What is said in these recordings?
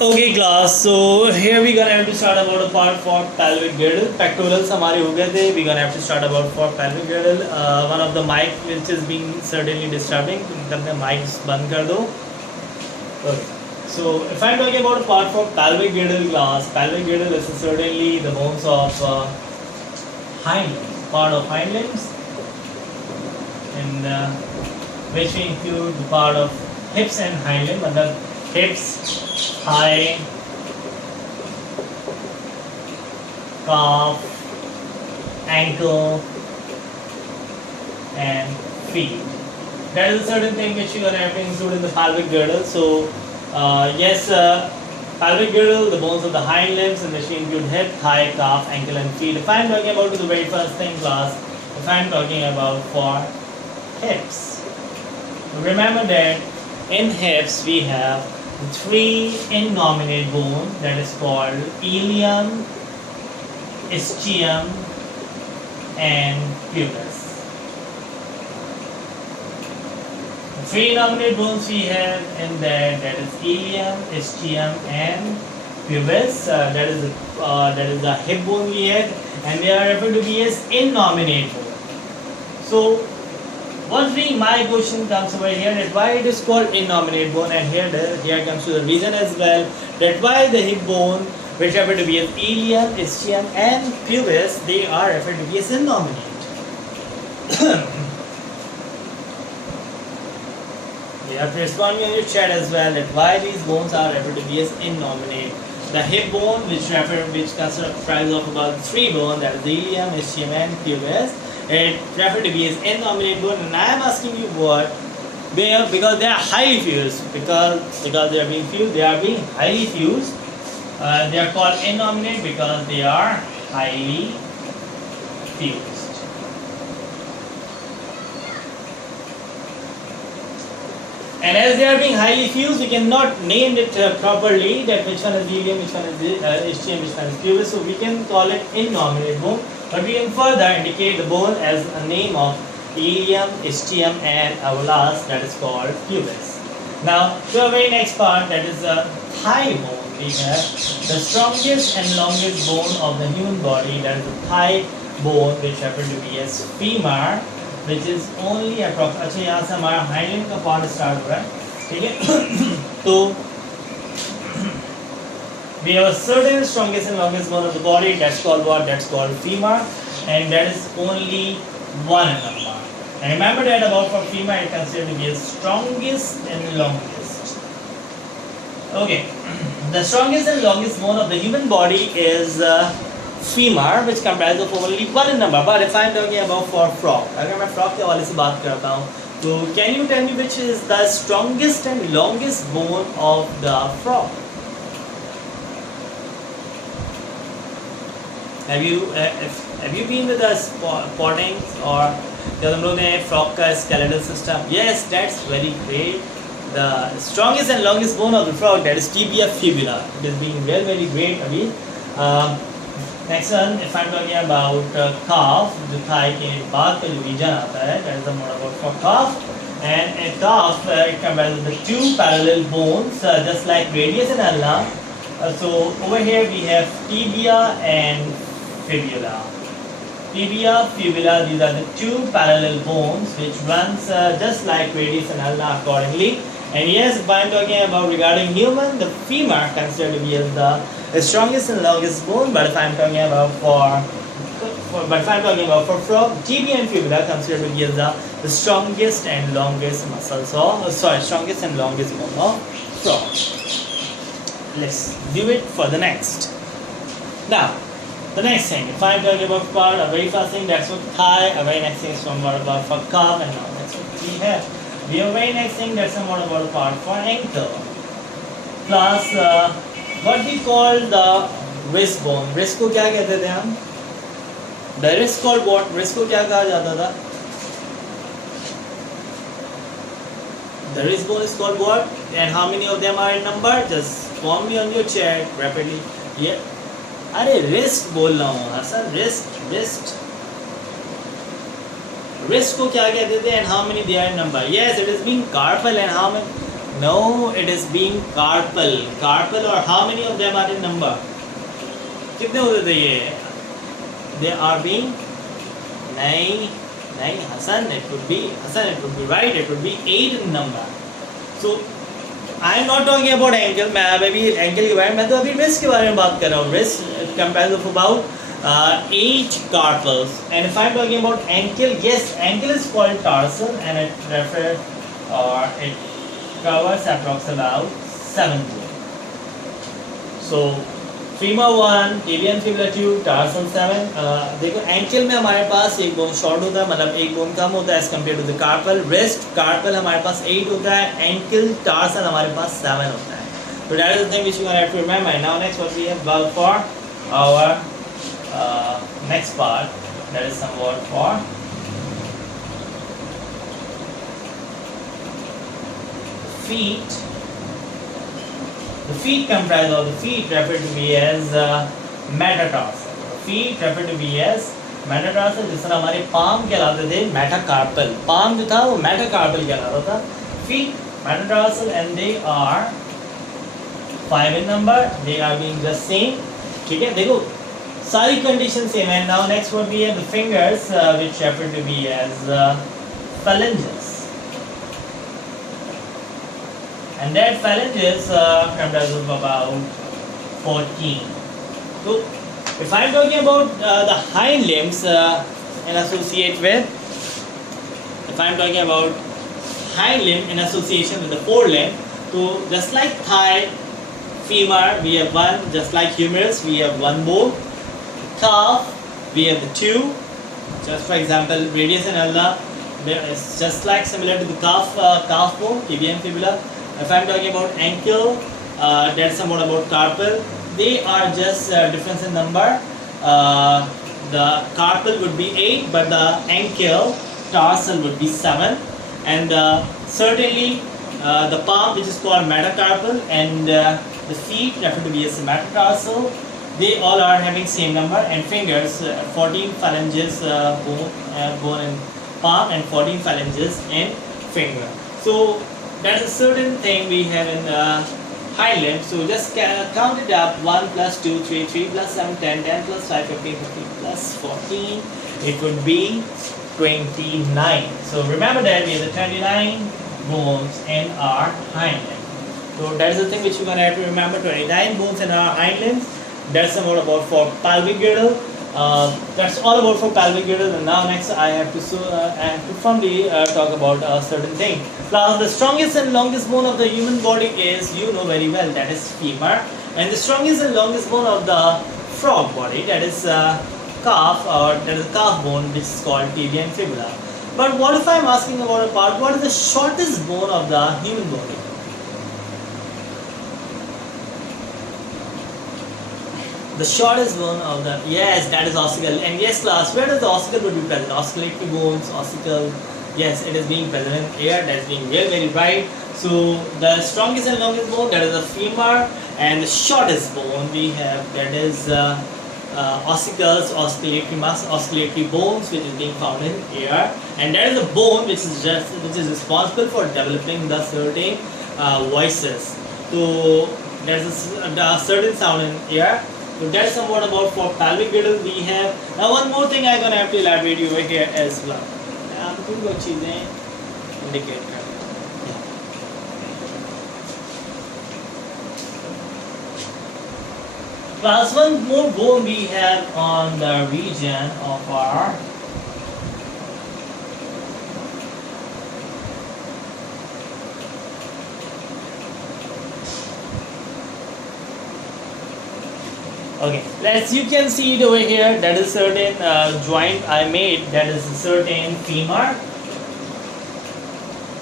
Okay class, so here we gonna have to start about a part for pelvic girdle. Pectorals हमारे हो गए थे. We gonna have to start about for pelvic girdle. One of the mic which is being certainly disturbing. तुम अपने mics बंद कर दो. Okay. So if I'm talking about a part for pelvic girdle class, pelvic girdle is certainly the bones of hind limbs, part of hind limbs, and which we include the part of hips and hind limb. मतलब hips, thigh, calf, ankle, and feet. That is a certain thing which you are going to have to include in the pelvic girdle. So, yes, pelvic girdle, the bones of the hind limbs, and which we include hip, thigh, calf, ankle, and feet. If I am talking about the very first thing, class, if I am talking about for hips, remember that in hips we have three innominate bone that is called ilium, ischium, and pubis. The three innominate bones we have in that is ilium, ischium, and pubis. That is the hip bone we have, and they are referred to be as innominate bone. So my question comes over here that why it is called innominate bone, and here comes to the reason as well that why the hip bone, which referred to be as ilium, ischium, and pubis, they are referred to be as innominate. You have to respond me on your chat as well that why these bones are referred to be as innominate. The hip bone, which comprises of about three bones, that is ilium, ischium, and pubis, it referred to be as innominate bone, and I am asking you what? Because they are highly fused. Because they are being fused, they are being highly fused. They are called innominate because they are highly fused. And as they are being highly fused, we cannot name it properly that which one is ilium, which one is ischium, which one is pubis. So we can call it innominate bone. But we can further indicate the bone as a name of ilium, ischium, and our last that is called pubis. Now, to our very next part, that is the thigh bone. We have the strongest and longest bone of the human body, that is the thigh bone, which happen to be as femur, which is only approximately. अच्छा यहाँ से हमारा hind limb का part start हो रहा है, ठीक है? तो we have a certain strongest and longest bone of the body, that's called what? That's called femur, and that is only one number. And remember that about for femur, it considered to be the strongest and longest. Okay, the strongest and longest bone of the human body is femur, which comprises of only one number. But if I am talking about for frog, अगर मैं frog के हवाले से बात करता हूँ, तो can you tell me which is the strongest and longest bone of the frog? Have you been with us potting or जब हम लोग ने frog का skeletal system? Yes, that's very great. The strongest and longest bone of the frog, that is tibia fibula. It is being very very great अभी. Next one, if I'm talking about calf, जो thigh के बाद का जो region आता है, that is the more about for calf. And a calf, it comprises the two parallel bones, just like radius and ulna. So over here we have tibia and fibula. Tibia, fibula, these are the two parallel bones which runs just like radius and ulna accordingly. And yes, if I am talking about regarding human, the femur considered to be as the strongest and longest bone. But if I am talking about for frog, tibia and fibula considered to be as the strongest and longest muscles of strongest and longest bone of frog. Let's do it for the next. Now, the next thing, if I am talking about part, a very first thing, that's what thigh, a very next thing is somewhat about for calf, and now that's what we have. We have a very next thing, that's somewhat about part for ankle. Plus, what we call the wrist bone. Wrist को क्या कहते थे हम? The wrist called what? Wrist को क्या कहा जाता था? The wrist bone is called what? And how many of them are in number? Just inform me on your chat rapidly. Yeah. अरे wrist बोल रहा हूँ हसन, wrist को क्या कहते थे and how many they are in number? Yes, it is being carpal and how many No, it is being carpal. Carpal, or how many of them are in number? कितने होते थे ये? They are being नहीं नहीं Hassan. It would be right. It would be 8 in number. So I am not talking about ankle. मैं अभी ankle के बारे में, मैं तो अभी wrist के बारे में बात कर रहा हूँ. Wrist comprised of about 8 carpals. And if I am talking about ankle, yes, ankle is called tarsal, and it covers approximately about 7 bones. So femur 1, tibia and fibula 2, tarsal 7. देखो ankle में हमारे पास एक bone short होता है, मतलब एक bone कम होता है as compared to the carpal. Wrist carpal हमारे पास 8 होता है, ankle tarsal हमारे पास 7 होता है. So that is the thing which you have to remember. Now next what we have for our next part, that is some word for feet. The feet comprise of the feet referred to be as metatarsal. Feet referred to be as metatarsal. जिस तरह हमारे palm कहलाते थे metacarpal. Palm जो था वो metacarpal कहलाता था. Feet metatarsal, and they are 5 in number. They are being just same. ठीक है, देखो सारी condition same है. Now next what we have the fingers, which referred to be as phalanges. And that phalanges comprise of about 14. So, if I am talking about the hind limbs in association with the forelimb, so just like thigh, femur, we have one. Just like humerus, we have one bone. Calf, we have the 2. Just for example, radius and ulna, it's just like similar to the calf bone, tibia and fibula. If I am talking about ankle, that's somewhat about carpal. They are just difference in number. The carpal would be 8, but the ankle tarsal would be 7. And certainly the palm, which is called metacarpal, and the feet referred to be as metatarsal. They all are having same number. And fingers, 14 phalanges bone in palm, and 14 phalanges in finger. So that is a certain thing we have in hind limb. So just count it up: 1 plus 2, 3, 3 plus 7, 10, 10 plus 5, 15, 15 plus 14. It would be 29. So remember that we have the 29 bones in our hind limb. So that is the thing which you're gonna have to remember: 29 bones in our hind limbs. That's about for pelvic girdle. That's all about for pelvic girdle. And now next I have to firmly talk about a certain thing. Now the strongest and longest bone of the human body is, you know very well, that is femur. And the strongest and longest bone of the frog body, that is calf, or that is calf bone, which is called tibia and fibula. But what if I am asking about a part, what is the shortest bone of the human body? The shortest bone of the, yes, that is ossicle. And yes class, where does the ossicle would be present? Osculatory bones, ossicle, yes, it is being present here. That is being very right. So the strongest and longest bone, that is the femur, and the shortest bone we have, that is ossicles, osculatory bones, which is being found in here. And that is the bone which is responsible for developing the certain voices. So there is a certain sound in here. So that's somewhat about for pelvic girdle we have. Now one more thing I'm gonna have to elaborate you over here as well. आपको कुछ चीजें indicate कर. Plus one more bone we have on the region of our okay, as you can see it over here, that is certain joint I made, that is a certain femur,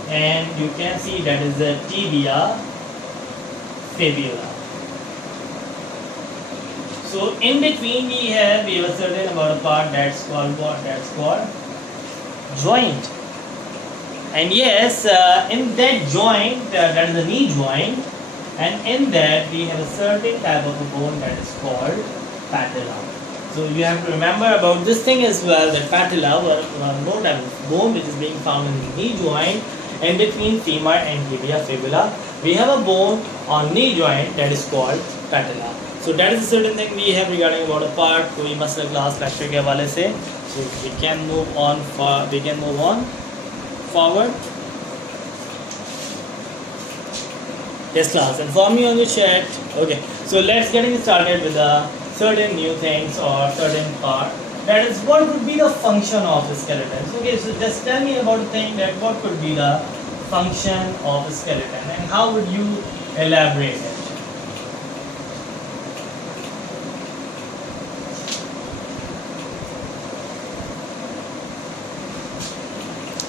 and you can see that is the tibia, fibula. So in between we have a certain about a part that's called what? That's called joint. And yes, in that joint, that is the knee joint. And in that we have a certain type of a bone that is called patella. So you have to remember about this thing as well, that patella, one more type of bone which is being found in the knee joint, in between femur and tibia fibula. we have a bone on knee joint that is called patella. So that is a certain thing we have regarding about a part कोई muscle class lecture के हवाले से. So we can move on forward. Yes class, inform me on the chat. Okay, so let's getting started with the certain new things or certain part. That is, what would be the function of the skeleton? Okay, so just tell me about the thing that what could be the function of a skeleton and how would you elaborate it?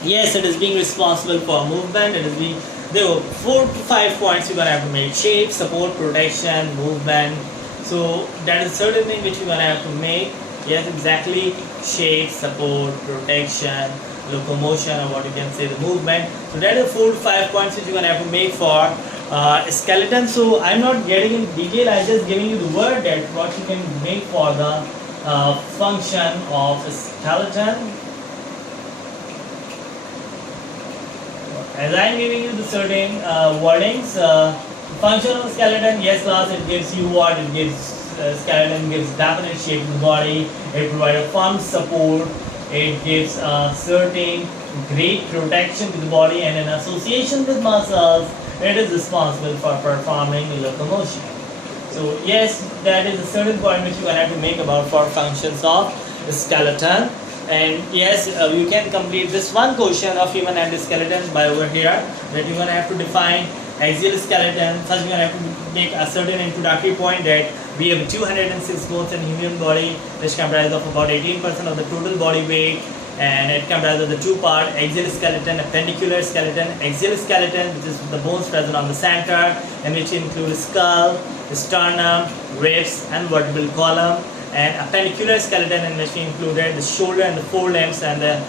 Yes, it is being responsible for movement. It is being, there were 4 to 5 points you're gonna have to make: shape, support, protection, movement. So that is certain thing which you're gonna have to make. Yes, exactly. Shape, support, protection, locomotion, or what you can say, the movement. So that is 4 to 5 points which you're gonna have to make for a skeleton. So I'm not getting in detail. I'm just giving you the word that what you can make for the function of a skeleton. As I'm giving you the certain wordings, function of skeleton, yes class, it gives you what? It gives, skeleton gives definite shape to the body, it provides a firm support, it gives a certain great protection to the body, and in association with muscles, it is responsible for performing locomotion. So yes, that is a certain point which you can have to make about for functions of the skeleton. And yes, you can complete this one question of human endoskeleton by over here, that you're gonna have to define axial skeleton. First, you're gonna have to make a certain introductory point that we have 206 bones in human body, which comprises of about 18% of the total body weight, and it comprises of the two parts: axial skeleton, appendicular skeleton. Axial skeleton, which is the bones present on the center, and which include skull, sternum, ribs, and vertebral column. And appendicular skeleton, in which we included the shoulder and the forelimbs and the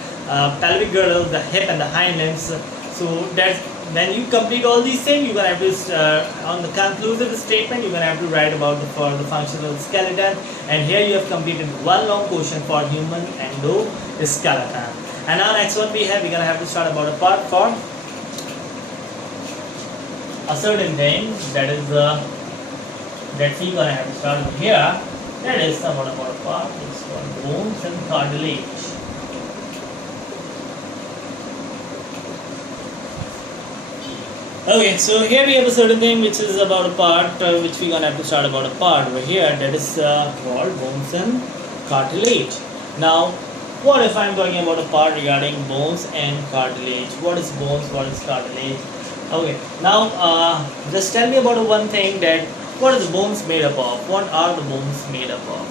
pelvic girdle, the hip and the hind limbs. So that when you complete all these things, you're gonna have to on the conclusive statement, you're gonna have to write about for the function of the skeleton. And here you have completed one long question for human endoskeleton. And now next one we're gonna have to start about a part for a certain thing that is that we're gonna have to start with here. That is somewhat about a part. It's called bones and cartilage. Okay, so here we have a certain thing which is about a part which we're gonna have to start about a part over here. That is called bones and cartilage. Now, what if I'm talking about a part regarding bones and cartilage? What is bones? What is cartilage? Okay, now just tell me about one thing, that what is the bones made up of? What are the bones made up of?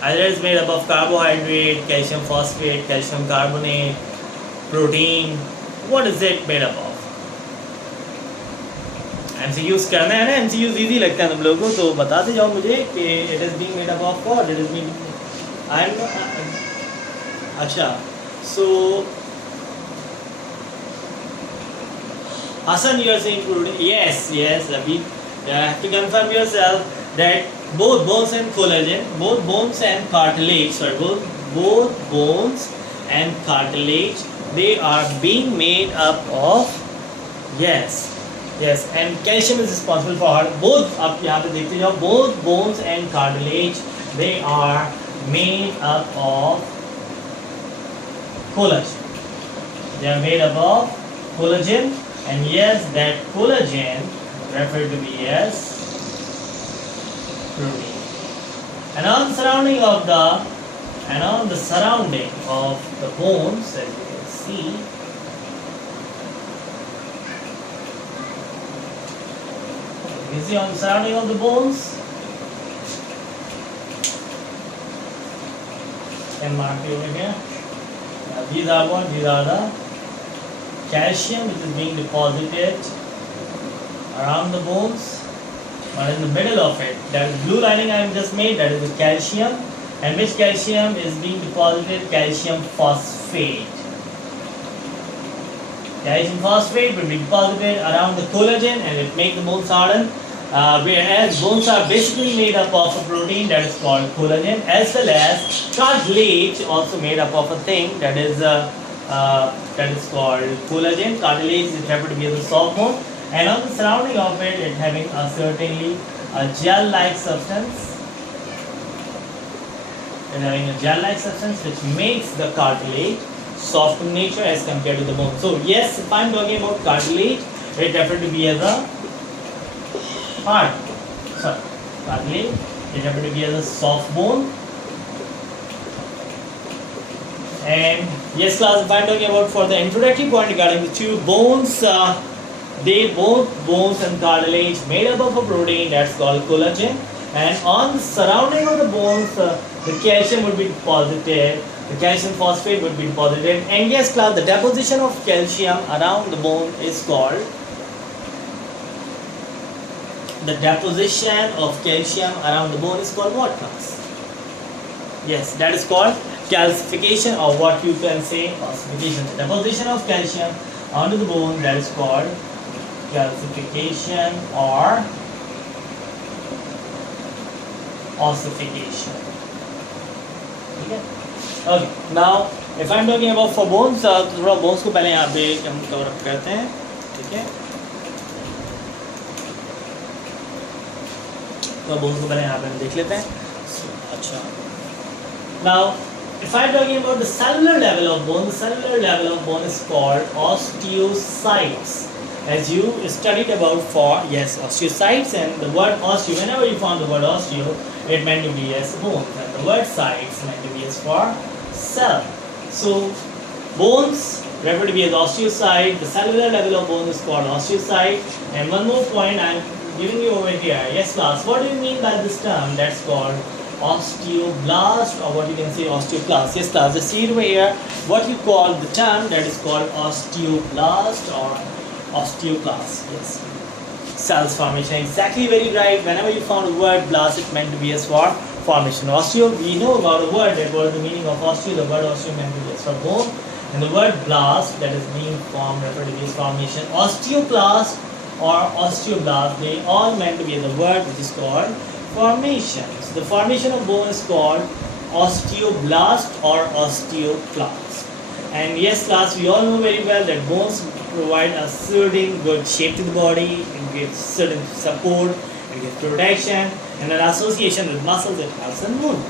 Either it's made up of carbohydrate, calcium phosphate, calcium carbonate, protein. What is it made up of? MCQs करना है ना, MCQs easy लगता है तुम लोगों को, तो बताते जाओ मुझे कि it is being made up of what? It is being, I'm अच्छा, so Hassan, you are saying protein. Yes, Abhi. You have to confirm yourself that both bones and collagen, both bones and cartilage, both bones and cartilage, they are being made up of, yes, and calcium is responsible for heart. Both, आप यहाँ पे देखते जाओ, both bones and cartilage, they are made up of collagen. They are made up of collagen, and yes, that collagen referred to be as protein. And on the surrounding of the bones, as you can see, on the surrounding of the bones, can mark it over here. These are what? These are the calcium which is being deposited around the bones, but in the middle of it, that blue lining I have just made, that is the calcium. And which calcium is being deposited? Calcium phosphate. Calcium phosphate will be deposited around the collagen and it makes the bones harden. Whereas bones are basically made up of a protein that is called collagen, as well as cartilage, also made up of a thing that is called collagen. Cartilage is referred to be as a soft bone, and on the surrounding of it, it having a certainly a gel-like substance. And having a gel-like substance which makes the cartilage soft in nature as compared to the bone. So yes, if I'm talking about cartilage, it definitely be as a hard. Sorry, cartilage. It definitely be as a soft bone. And yes, class, if I'm talking about for the introductory point regarding the two bones, they both bones and cartilage made up of a protein that's called collagen. And on the surrounding of the bones, the calcium would be deposited, the calcium phosphate would be deposited. And yes, class, the deposition of calcium around the bone is called, the deposition of calcium around the bone is called what, class? Yes, that is called calcification, or what you can say ossification. The deposition of calcium onto the bone, that is called calcification or ossification. Okay, now if I am talking about for bones, थोड़ा bones को पहले यहाँ पे हम cover up करते हैं, ठीक है? तो bones को पहले यहाँ पे हम देख लेते हैं. अच्छा. Now, if I am talking about the cellular level of bone, the cellular level of bone is called osteocytes. As you studied about for, yes, osteocytes, and the word osteo, whenever you found the word osteo, it meant to be as bone, and the word cytes meant to be as for cell. So, bones referred to be as osteocyte, the cellular level of bone is called osteocyte. And one more point I am giving you over here. Yes, class, what do you mean by this term? That's called osteoblast, or what you can say osteoclast. Yes, class, just see it over here. What you call the term, that is called osteoblast or osteoclast. Yes, cells formation, exactly, very right. Whenever you found the word blast, it meant to be as for formation. Osteo, we know about the word, that was the meaning of osteo. The word osteo meant to be as for bone, and the word blast, that is being formed, referred to be as formation. Osteoclast or osteoblast, they all meant to be the word which is called formation. So the formation of bone is called osteoblast or osteoclast. And yes, class, we all know very well that bones provide a certain good shape to the body, it gives certain support, it gives protection, and an association with muscles, it helps and bone.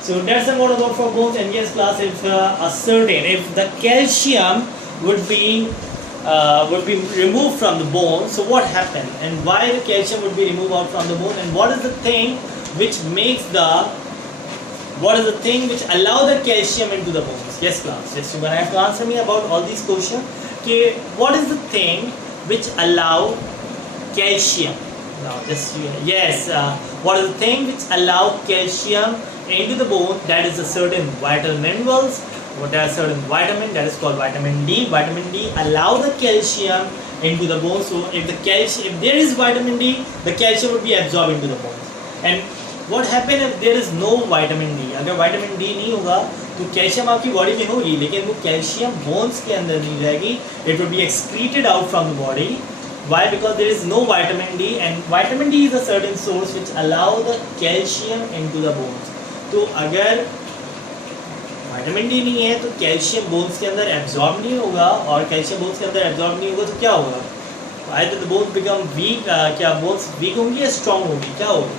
So that's the more about for bones. And yes, class, if if the calcium would be removed from the bone, so what happened, and why the calcium would be removed out from the bone, and what is the thing which makes what is the thing which allow the calcium into the bones? Yes, class, yes, you're gonna have to answer me about all these questions. Okay, what is the thing which allow calcium? Now this, yes, what is the thing which allow calcium into the bone? That is a certain vital minerals. What are certain vitamin, that is called vitamin D. Vitamin D allow the calcium into the bone. So if there is vitamin D, the calcium would be absorbed into the bones. And what happen if there is no vitamin D? अगर vitamin D नहीं होगा तो calcium आपकी body में होगी, लेकिन वो calcium bones के अंदर नहीं रहेगी. It would be excreted out from the body. Why? Because there is no vitamin D, and vitamin D is a certain source which allow the calcium into the bones. तो अगर vitamin D नहीं है तो calcium bones के अंदर absorb नहीं होगा, और कैल्शियम बोन्स के अंदर एब्जॉर्ब नहीं होगा तो क्या होगा? Either the bones become weak, क्या बोन्स वीक होंगी या स्ट्रांग होगी, क्या होगी?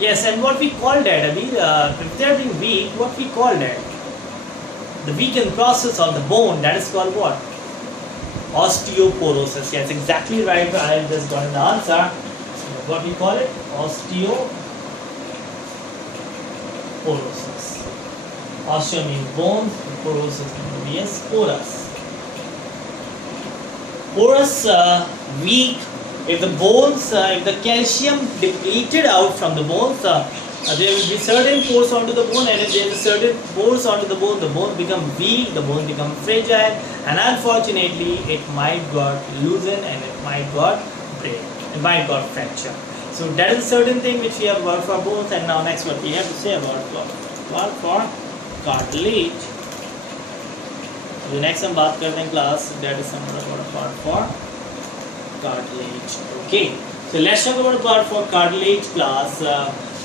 Yes, and what we call that, if they are being weak, what we call that? The weakened process of the bone, that is called what? Osteoporosis. Yes, exactly right. I just got an answer. What we call it? Osteoporosis. Osteo means bone, porosis means porous. Porous, weak. If the bones, if the calcium depleted out from the bones, there will be certain pores onto the bone, and if there is certain pores onto the bone become weak, the bone become fragile, and unfortunately, it might got loosen and it might got break, it might got fracture. So that is a certain thing which we have worked for bones. And now next, what we have to say about for cartilage. So next हम बात करते हैं class, that is some other part for cartilage. Okay, so let's talk about part for cartilage class.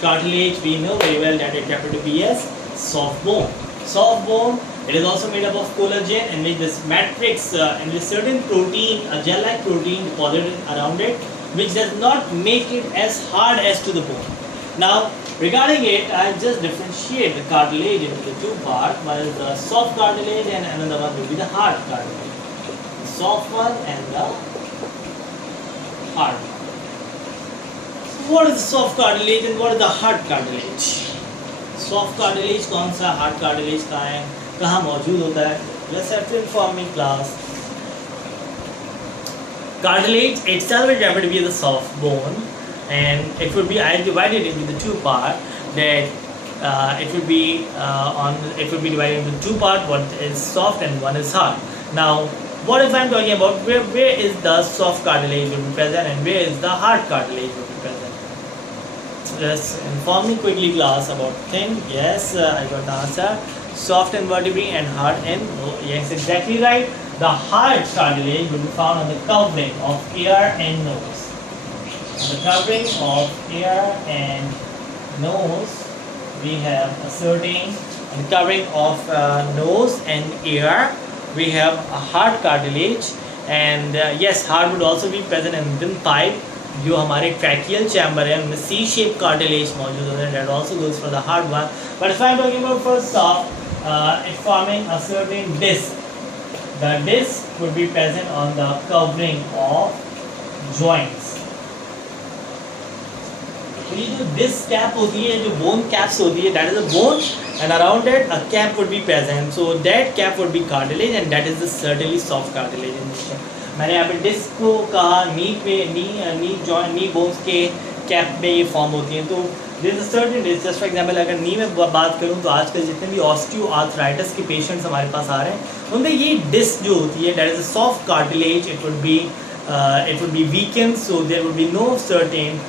Cartilage, we know very well that it happens to be as soft bone. Soft bone It is also made up of collagen, and with this matrix and with certain protein, a gel-like protein deposited around it, which does not make it as hard as to the bone. Now, regarding it, I just differentiate the cartilage into the two parts. One is the soft cartilage, and another one will be the hard cartilage. The soft one and the hard one. So, what is the soft cartilage and what is the hard cartilage? Soft cartilage कौन सा, hard cartilage कहाँ है, कहाँ मौजूद होता है? Let's have to inform me class. Cartilage itself is referred to be the soft bone, and it would be, I divided into the two parts. That it would be divided into two parts. One is soft and one is hard. Now, what if I'm talking about where is the soft cartilage will be present and where is the hard cartilage will be present? So just inform me quickly class about thing. Yes, I got the answer. Soft in vertebrae and hard in, yes, exactly right. The hard cartilage will be found on the covering of ear and nose. On the covering of ear and nose, we have a certain, on the covering of nose and ear, we have a hard cartilage, and yes, hard would also be present in windpipe. जो हमारे tracheal chamber है उनमें सी shape cartilage मौजूद होता है, that also goes for the hard one. But if I'm talking about for soft, it's forming a certain disc. The disc would be present on the covering of joints. तो ये जो disc cap होती है, जो bone caps होती है, that is a bone, and around it a cap would be present. So that cap would be cartilage, and that is the certainly soft cartilage in nature. मैंने यहाँ पे disc को कहा, नी बोन्स के cap में ये फॉर्म होती हैं. तो this is certain disc. Just for example अगर नी में बात करूँ तो आजकल जितने भी ऑस्टियो आर्थराइटिस के पेशेंट्स हमारे पास आ रहे हैं उनमें ये डिस्क जो होती है, that is a soft cartilage. It would be weakened, so there would be no certain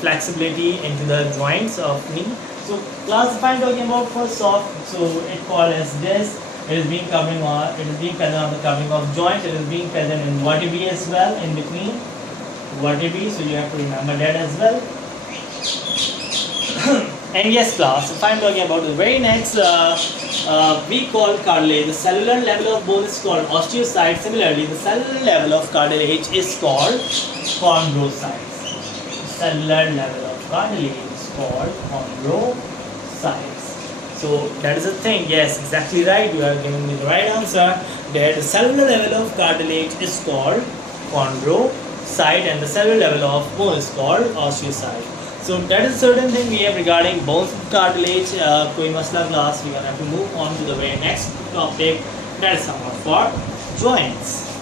flexibility into the joints of knee. So class if I'm talking about for soft, so it called as disc. It is being present on the covering of joints. It is being present in vertebrae as well, in between vertebrae. So you have to remember that as well. And yes, class, if I'm talking about the very next, we call cartilage. The cellular level of bone is called osteocyte. Similarly, the cellular level of cartilage is called chondrocytes. Cellular level of cartilage is called chondrocytes. So that is the thing. Yes, exactly right. You are giving me the right answer. That the cellular level of cartilage is called chondrocyte, and the cellular level of bone is called osteocyte. So that is certain thing we have regarding bones and cartilage. कोई मसला class. We are going to have to move on to the very next topic. That is somewhat for joints.